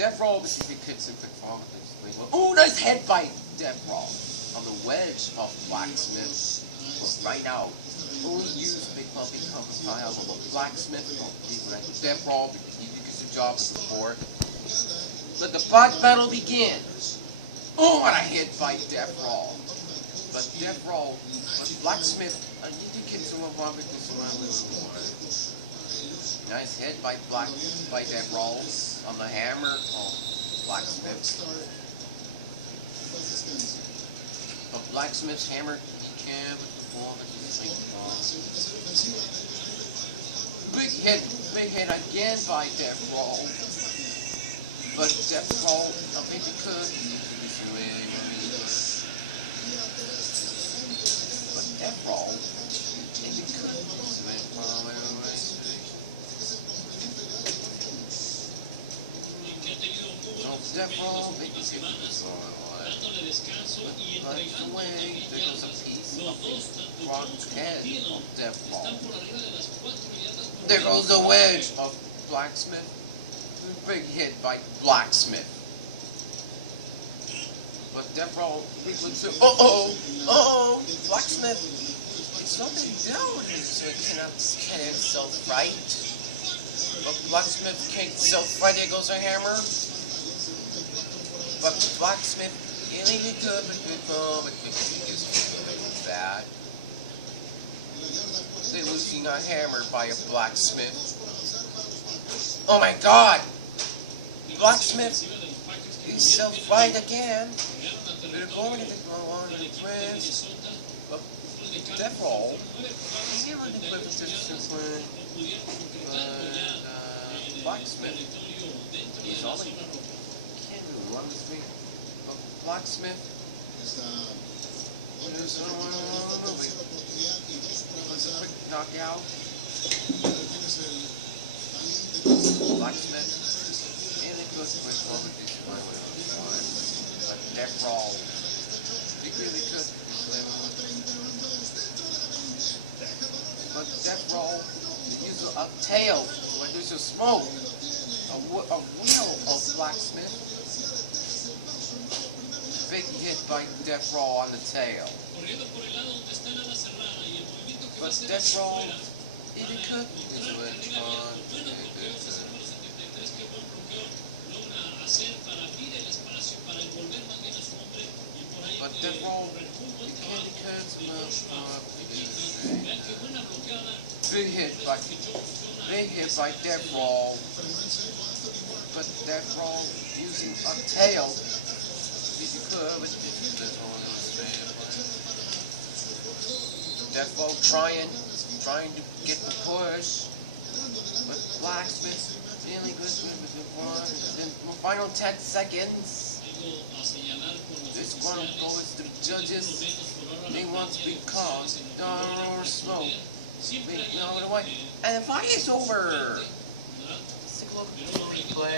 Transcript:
Death Roll, this is the kids in quick fall. Oh, nice head bite, Death Roll. On the wedge of Blacksmith. Right now, only use big pumpy compass piles on the Blacksmith. Death Roll, because he gets the job as support. Let the bot battle begin. Oh, what a head bite, Death Roll. But Death Roll, but Blacksmith, I need to get some of my because I'm a little more. Nice head by Death Roll on the hammer. Oh, Blacksmith. But Blacksmith's hammer, he can with the ball that he's thinking on. Big hit again by Death Roll. But Death Roll, I think he could. But Death Roll, maybe could. Death Roll, maybe could. But the way, there goes a piece of the front head of Death Roll. There goes the wedge of Blacksmith. Big hit by Blacksmith. But Death Roll, he looks at, Blacksmith. It's something down here, so he cannot get himself right. But Blacksmith can't self right. There goes a hammer. But Blacksmith, really good, but he is bad. They're losing a hammer by a Blacksmith. Oh my God! Blacksmith is self-right again. They're going to go on to twist. But Death Roll, he really put the discipline. Blacksmith, he's all he can't do run this thing. But Blacksmith, there's someone on the movie. It's a quick knockout. Blacksmith. But Death Roll, he really could. But Death Roll, use a tail when there's a smoke, a wheel of Blacksmith. Big hit by Death Roll on the tail. But Death Roll, he could. But Death Roll, you can't big hit by Death Roll. But Death Roll using a tail, if you could, but Death Roll trying to get the push. But Blacksmith really good with the one. Then final 10 seconds. This one goes to the judges. They want to be caught. Or smoke. And the fight is over. Let's take a look at the replay.